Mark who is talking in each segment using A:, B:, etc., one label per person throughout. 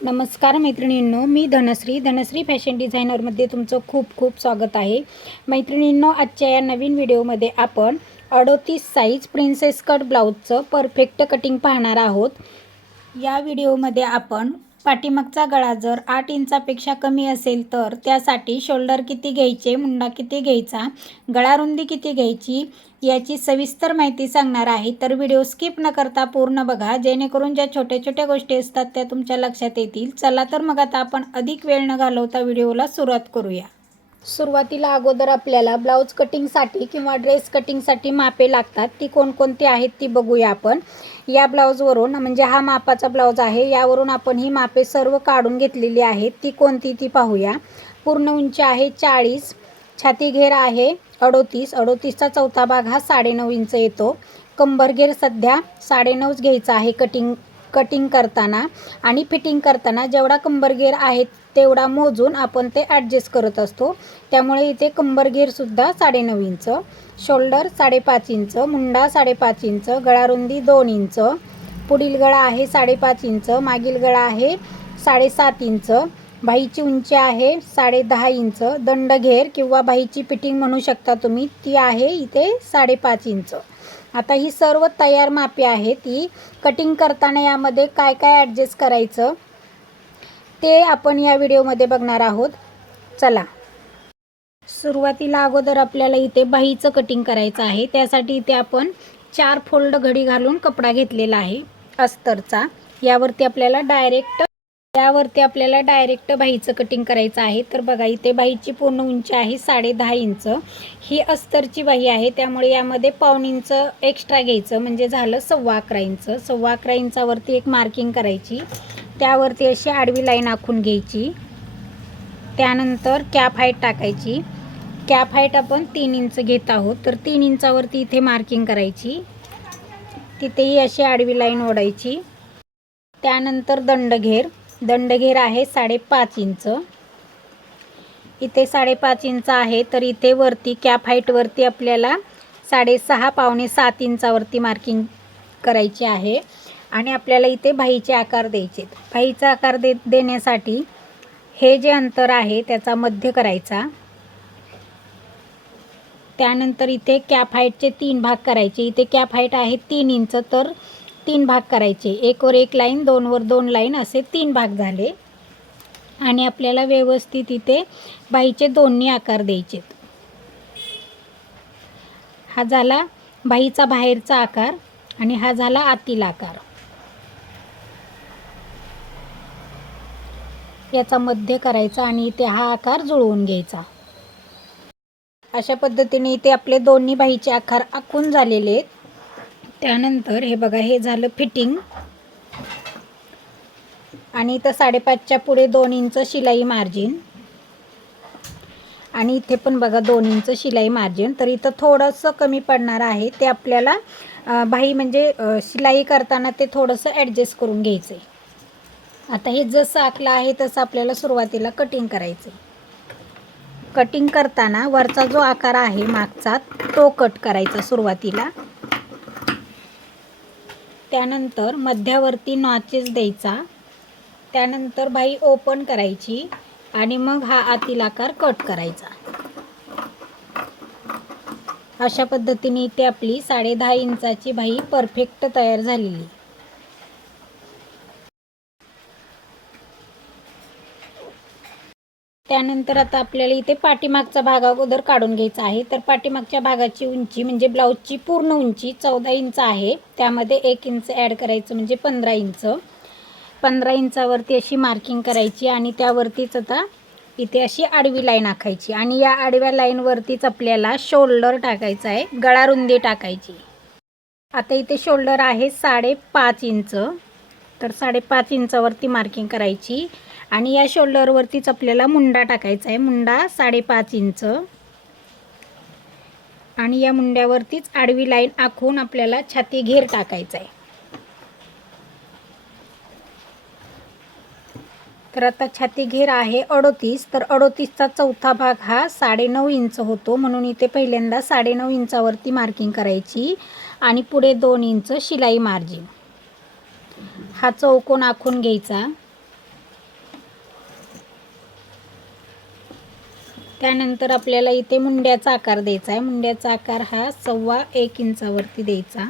A: नमस्कार मैत्रिणींनो मी धनश्री. धनश्री फॅशन डिझायनरमध्ये तुमचं खूप खूप स्वागत आहे. मैत्रिणींनो आजच्या या नवीन व्हिडिओमध्ये आपण अडोतीस साईज प्रिन्सेस कट ब्लाऊजचं परफेक्ट कटिंग पाहणार आहोत. या व्हिडिओमध्ये आपण पाठीमागचा गळा जर आठ इंचापेक्षा कमी असेल तर त्यासाठी शोल्डर किती घ्यायचे मुंडा किती घ्यायचा गळारुंदी किती घ्यायची याची सविस्तर माहिती सांगणार आहे. तर व्हिडिओ स्किप न करता पूर्ण बघा. जेणेकरून ज्या छोट्या छोट्या गोष्टी असतात त्या तुमच्या लक्षात येतील. चला तर मग आता आपण अधिक वेळ न घालवता व्हिडिओला सुरुवात करूया. सुरुवातीला अगोदर आपल्याला ब्लाऊज कटिंगसाठी किंवा ड्रेस कटिंगसाठी मापे लागतात. ती कोणकोणती आहेत ती बघूया आपण. या ब्लाऊजवरून म्हणजे हा मापाचा ब्लाऊज आहे यावरून आपण ही मापे सर्व काढून घेतलेली आहेत. ती कोणती ती पाहूया. पूर्ण उंची आहे चाळीस. छाती घेर आहे. अडोतीस. अडोतीसचा चौथा भाग हा साडेनऊ इंच येतो. कंबरघेर सध्या साडेनऊच घ्यायचा आहे कटिंग कटिंग करताना. आणि फिटिंग करताना जेवढा कंबरघेर आहे तेवढा मोजून आपण ते ॲडजस्ट करत असतो. त्यामुळे इथे कंबरघेरसुद्धा साडेनऊ इंच शोल्डर साडेपाच इंच मुंडा साडेपाच इंच गळारुंदी दोन इंच पुढील गळा आहे साडेपाच इंच मागील गळा आहे साडेसात इंच बाहीची उंची आहे साडे दहा इंच. दंडघेर किंवा बाहीची फिटिंग म्हणू शकता तुम्ही ती आहे इथे साडेपाच इंच. आता ही सर्व तयार मापे आहे ती कटिंग करताना यामध्ये काय काय ॲडजस्ट करायचं ते आपण या व्हिडिओमध्ये बघणार आहोत. चला. सुरुवातीला अगोदर आपल्याला इथे बाहीचं कटिंग करायचं आहे. त्यासाठी इथे आपण चार फोल्ड घडी घालून कपडा घेतलेला आहे अस्तरचा. यावरती आपल्याला डायरेक्ट त्यावरती आपल्याला डायरेक्ट बाहीचं कटिंग करायचं आहे. तर बघा इथे बाहीची पूर्ण उंची आहे साडे दहा इंच. ही अस्तरची बाही आहे त्यामुळे यामध्ये पाऊण इंच एक्स्ट्रा घ्यायचं. म्हणजे झालं सव्वा अकरा इंच. सव्वा अकरा इंचावरती एक मार्किंग करायची. त्यावरती अशी आडवी लाईन आखून घ्यायची. त्यानंतर कॅप हाईट टाकायची. कॅप हाईट आपण तीन इंच घेत आहोत. तर तीन इंचावरती इथे मार्किंग करायची. तिथेही अशी आडवी लाईन ओढायची. त्यानंतर दंडघेर. दंडघेर आहे साडेपाच इंच. इथे साडेपाच इंच आहे तर इथे वरती कॅप हाईटवरती आपल्याला साडेसहा पावणे सात इंचावरती मार्किंग करायची आहे. आणि आपल्याला इथे भाईचे आकार द्यायचे भाईचा आकार दे देण्यासाठी हे जे अंतर आहे त्याचा मध्य करायचा. त्यानंतर इथे कॅप हाईटचे तीन भाग करायचे. इथे कॅप हाईट आहे तीन इंच तर तीन भाग करायचे. एकवर एक लाईन दोनवर दोन लाईन असे तीन भाग झाले. आणि आपल्याला व्यवस्थित इथे बाईचे दोन्ही आकार द्यायचे हा झाला बाईचा बाहेरचा आकार आणि हा झाला आतील आकार. याचा मध्य करायचा आणि इथे हा आकार जुळवून घ्यायचा. अशा पद्धतीने इथे आपले दोन्ही बाईचे आकार आखून झालेले आहेत. त्यानंतर हे बघा हे झालं फिटिंग. आणि इथं साडेपाचच्या पुढे दोन इंच शिलाई मार्जिन. आणि इथे पण बघा दोन इंच शिलाई मार्जिन. तर इथं थोडंसं कमी पडणार आहे. ते आपल्याला बाही म्हणजे शिलाई करताना ते थोडंसं ॲडजस्ट करून घ्यायचं आहे आता हे जसं आखलं आहे तसं आपल्याला सुरुवातीला कटिंग करायचं कटिंग करताना वरचा जो आकार आहे मागचा तो कट करायचा सुरुवातीला. त्यानंतर मध्यावरती नॉचेस द्यायचा. त्यानंतर बाई ओपन करायची आणि मग हा आतील आकार कट करायचा. अशा पद्धतीने इथे आपली साडे दहा इंचाची बाई परफेक्ट तयार झालेली. त्यानंतर आता आपल्याला इथे पाठीमागचा भाग अगोदर काढून घ्यायचा आहे. तर पाठीमागच्या भागाची उंची म्हणजे ब्लाऊजची पूर्ण उंची चौदा इंच आहे. त्यामध्ये एक इंच ॲड करायचं म्हणजे पंधरा इंच. पंधरा इंचावरती अशी मार्किंग करायची आणि त्यावरतीच आता इथे अशी आडवी लाईन आखायची. आणि या आडव्या लाईनवरतीच आपल्याला शोल्डर टाकायचं आहे. गळारुंदी टाकायची. आता इथे शोल्डर आहे साडेपाच इंच. तर साडेपाच इंचावरती मार्किंग करायची. आणि या शोल्डरवरतीच आपल्याला मुंडा टाकायचा आहे. मुंडा साडेपाच इंच. आणि या मुंड्यावरतीच आडवी लाईन आखून आपल्याला छाती घेर टाकायचा आहे. तर आता छाती घेर आहे अडोतीस. तर अडोतीसचा चौथा भाग हा साडेनऊ इंच होतो. म्हणून इथे पहिल्यांदा साडेनऊ इंचावरती मार्किंग करायची. आणि पुढे दोन इंच शिलाई मार्जिन हा चौकोन आखून घ्यायचा. त्यानंतर आपल्याला इथे मुंड्याचा आकार द्यायचा आहे. मुंड्याचा आकार हा सव्वा एक इंचावरती द्यायचा.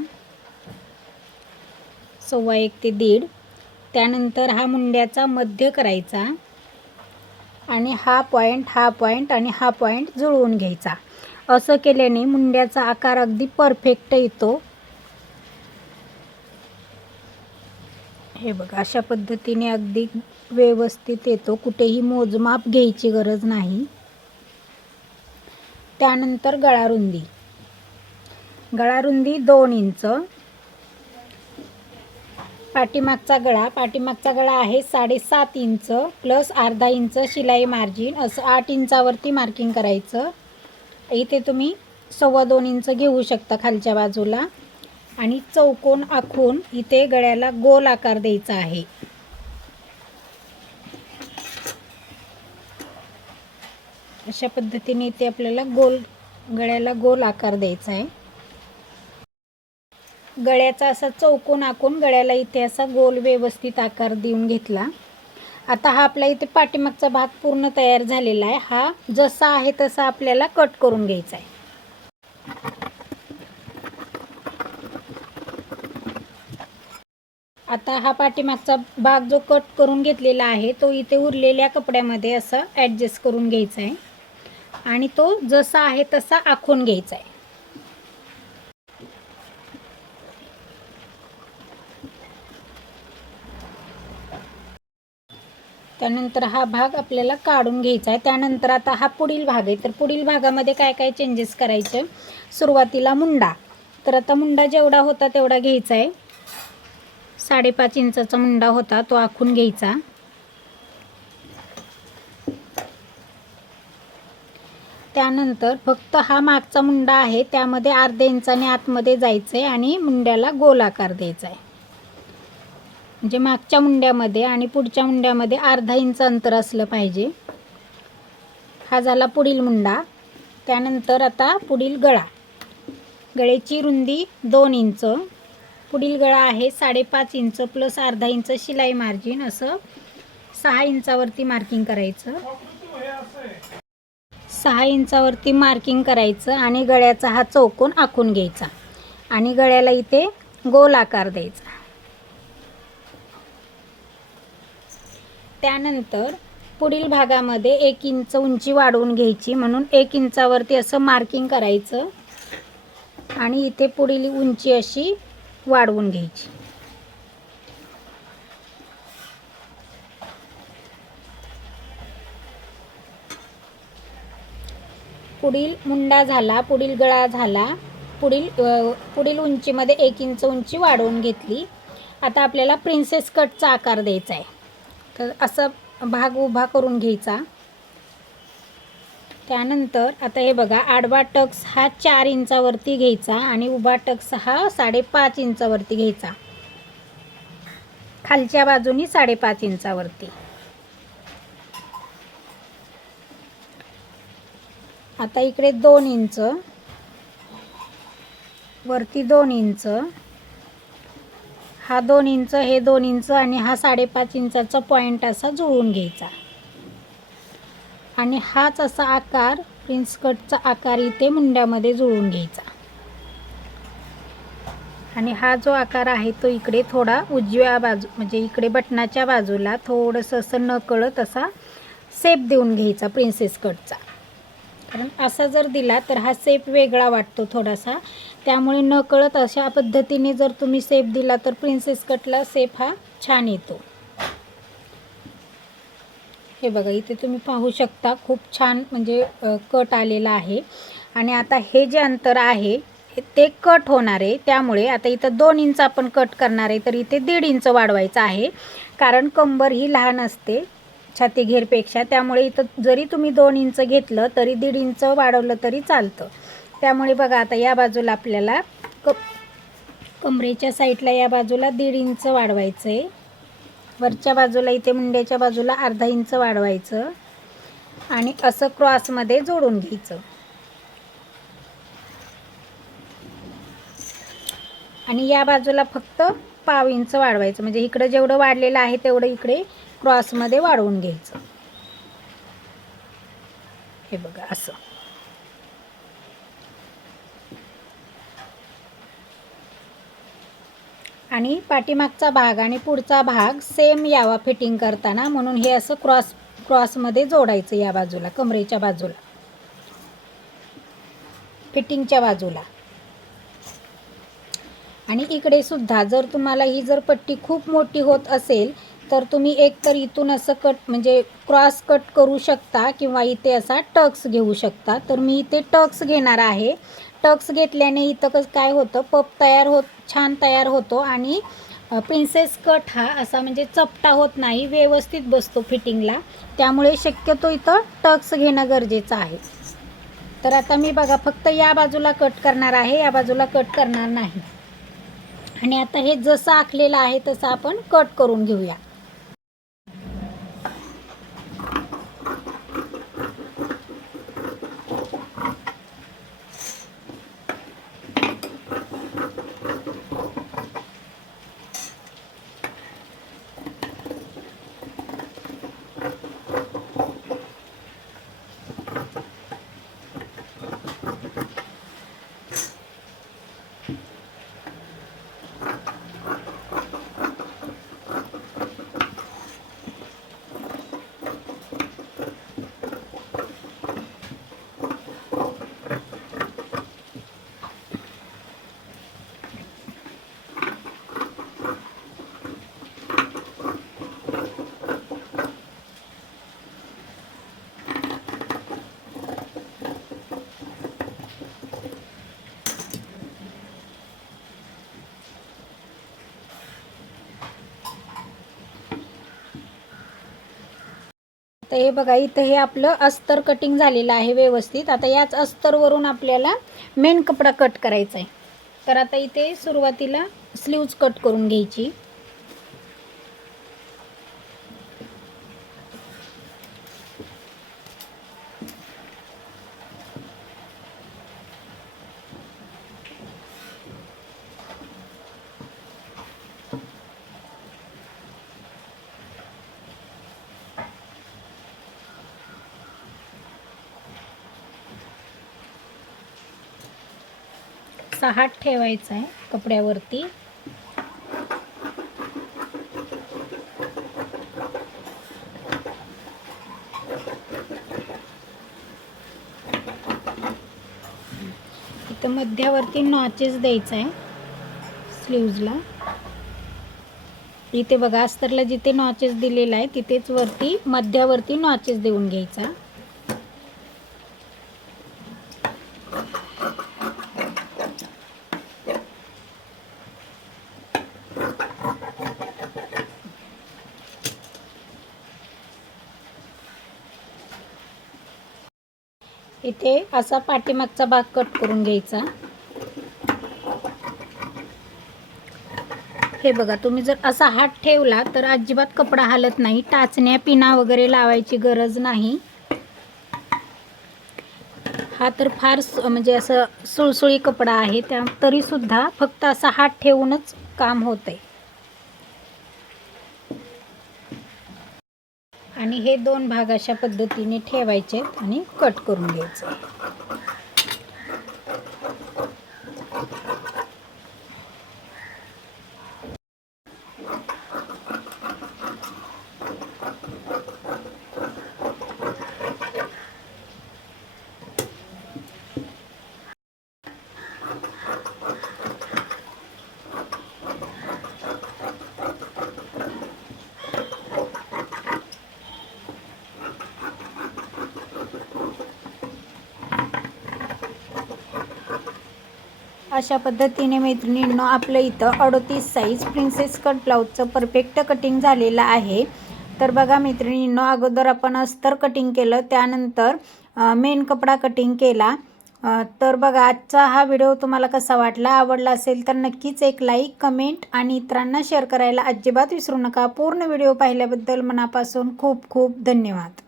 A: सव्वा एक ते दीड. त्यानंतर हा मुंड्याचा मध्य करायचा. आणि हा पॉईंट हा पॉईंट आणि हा पॉईंट जुळवून घ्यायचा. असं केल्याने मुंड्याचा आकार अगदी परफेक्ट येतो. हे बघा अशा पद्धतीने अगदी व्यवस्थित येतो. कुठेही मोजमाप घ्यायची गरज नाही. त्यानंतर गळारुंदी. गळारुंदी दोन इंच. पाठीमागचा गळा पाठीमागचा गळा आहे साडेसात इंच प्लस अर्धा इंच शिलाई मार्जिन. असं आठ इंचावरती मार्किंग करायचं. इथे तुम्ही सव्वा दोन इंच घेऊ शकता खालच्या बाजूला. आणि चौकोन आखून इथे गळ्याला गोल आकार द्यायचा आहे. अशा पद्धतीने इथे आपल्याला गोल गळ्याला गोल आकार द्यायचा आहे. गळ्याचा असा चौकोन आखून गळ्याला इथे असा गोल व्यवस्थित आकार देऊन घेतला. आता हा आपला इथे पाठीमागचा भाग पूर्ण तयार झालेला आहे. हा जसा आहे तसा आपल्याला कट करून घ्यायचा आहे. आता हा पाठीमागचा भाग जो कट करून घेतलेला आहे तो इथे उरलेल्या कपड्यामध्ये असं ॲडजस्ट करून घ्यायचा आहे. आणि तो जसा आहे तसा आखून घ्यायचा आहे. त्यानंतर हा भाग आपल्याला काढून घ्यायचा आहे. त्यानंतर आता हा पुढील भाग आहे. तर पुढील भागामध्ये काय काय चेंजेस करायचे? सुरुवातीला मुंडा. तर आता मुंडा जेवढा होता तेवढा घ्यायचा आहे. साडेपाच इंचाचा मुंडा होता तो आखून घ्यायचा. त्यानंतर फक्त हा मागचा मुंडा आहे त्यामध्ये अर्ध्या इंचाने आतमध्ये जायचं आहे आणि मुंड्याला गोल आकार द्यायचा आहे म्हणजे मागच्या मुंड्यामध्ये आणि पुढच्या मुंड्यामध्ये अर्धा इंच अंतर असलं पाहिजे. हा झाला पुढील मुंडा. त्यानंतर आता पुढील गळा. गळ्याची रुंदी दोन इंच. पुढील गळा आहे साडेपाच इंच प्लस अर्धा इंच शिलाई मार्जिन असं सहा इंचावरती मार्किंग करायचं. सहा इंचावरती मार्किंग करायचं आणि गळ्याचा हा चौकोन आखून घ्यायचा. आणि गळ्याला इथे गोल आकार द्यायचा. त्यानंतर पुढील भागामध्ये एक इंच उंची वाढवून घ्यायची. म्हणून एक इंचावरती असं मार्किंग करायचं. आणि इथे पुढील उंची अशी वाढवून घ्यायची. पुढील मुंडा झाला पुढील गळा झाला पुढील पुढील उंचीमध्ये एक इंच उंची वाढवून घेतली. आता आपल्याला प्रिन्सेस कटचा आकार द्यायचा आहे. तर असं भाग उभा करून घ्यायचा. त्यानंतर आता हे बघा आडवा टक्स हा चार इंचावरती घ्यायचा आणि उभा टक्स हा साडेपाच इंचावरती घ्यायचा. खालच्या बाजूनी साडेपाच इंचावरती. आता इकडे दोन इंच. वरती दोन इंच. हा दोन इंच हे दोन इंच आणि हा साडेपाच इंचाचा पॉईंट असा जुळून घ्यायचा. आणि हाच असा आकार प्रिन्स कटचा आकार इथे मुंड्यामध्ये जुळून घ्यायचा. आणि हा जो आकार आहे तो इकडे थोडा उजव्या बाजू म्हणजे इकडे बटनाच्या बाजूला थोडंसं असं नकळत असा सेप देऊन घ्यायचा प्रिन्सेस कटचा कारण असा जर दिला तर हा सेप वेगळा वाटतो थोडासा. त्यामुळे न कळत अशा पद्धतीने जर तुम्ही सेप दिला तर प्रिन्सेस कटला सेप हा छान येतो. हे बघा इथे तुम्ही पाहू शकता खूप छान म्हणजे कट आलेला आहे. आणि आता हे जे अंतर आहे ते कट होणार आहे. त्यामुळे आता इथं दोन इंच आपण कट करणार आहे. तर इथे दीड इंच वाढवायचं आहे. कारण कंबर ही लहान असते. छाती घेरपेक्षा त्यामुळे इथं जरी तुम्ही दोन इंच घेतलं तरी दीड इंच वाढवलं तरी चालतं. त्यामुळे बघा आता या बाजूला आपल्याला क कमरेच्या साईडला या बाजूला दीड इंच वाढवायचं आहे वरच्या बाजूला इथे मुंड्याच्या बाजूला अर्धा इंच वाढवायचं. आणि असं क्रॉसमध्ये जोडून घ्यायचं. आणि या बाजूला फक्त पाव इंच वाढवायचं. म्हणजे इकडं जेवढं वाढलेलं आहे तेवढं इकडे क्रॉसमध्ये वाढवून घ्यायचं. हे बघा असं. आणि पाठीमागचा भाग आणि पुढचा भाग सेम यावा फिटिंग करताना म्हणून हे असं क्रॉस क्रॉसमध्ये जोडायचं या बाजूला कमरेच्या बाजूला. फिटिंगच्या बाजूला. आणि इकडे सुद्धा जर तुम्हाला ही जर पट्टी खूप मोठी होत असेल तर तुम्ही एक तर इथून असं कट म्हणजे क्रॉस कट करू शकता किंवा इथे असा टक्स घेऊ शकता. तर मी इथे टक्स घेणार आहे. टक्स घेतल्याने इथं कसं काय होतं? पप तयार होत छान तयार होतो आणि प्रिन्सेस कट हा असा म्हणजे चपटा होत नाही व्यवस्थित बसतो फिटिंगला. त्यामुळे शक्यतो इथं टक्स घेणं गरजेचं आहे. तर आता मी बघा फक्त या बाजूला कट करणार आहे या बाजूला कट करणार नाही. आणि आता हे जसं आखलेलं आहे तसं आपण कट करून घेऊया. तर हे बघा इथं हे आपलं अस्तर कटिंग झालेलं आहे व्यवस्थित. आता याच अस्तरवरून आपल्याला मेन कपडा कट करायचा आहे तर आता इथे सुरुवातीला स्लीव्ज कट करून घ्यायची. सहाट ठेवायचा आहे कपड्यावरती. इथं मध्यावरती नॉचेस द्यायचा आहे स्लीव्जला. इथे बघा अस्तरला जिथे नॉचेस दिलेला आहे तिथेच वरती मध्यावरती नॉचेस देऊन घ्यायचा. इथे असा पाठीमागचा भाग कट करून घ्यायचा. हे बघा तुम्ही जर असा हात ठेवला तर अजिबात कपडा हालत नाही टाचण्या पिना वगैरे लावायची गरज नाही. हा तर फार म्हणजे असं सुळसुळी कपडा आहे त्या तरीसुद्धा फक्त असा हात ठेवूनच काम होतं आहे आणि हे दोन भाग अशा पद्धतीने ठेवायचे आहेत आणि कट करून घ्यायचं. अशा पद्धतीने मैत्रिणींनो आपलं इथं अडोतीस साईज प्रिन्सेस कट ब्लाऊजचं परफेक्ट कटिंग झालेलं आहे. तर बघा मैत्रिणींनो अगोदर आपण अस्तर कटिंग केलं त्यानंतर मेन कपडा कटिंग केला. तर बघा आजचा हा व्हिडिओ तुम्हाला कसा वाटला आवडला असेल तर नक्कीच एक लाईक कमेंट आणि इतरांना शेअर करायला अजिबात विसरू नका. पूर्ण व्हिडिओ पाहिल्याबद्दल मनापासून खूप खूप धन्यवाद.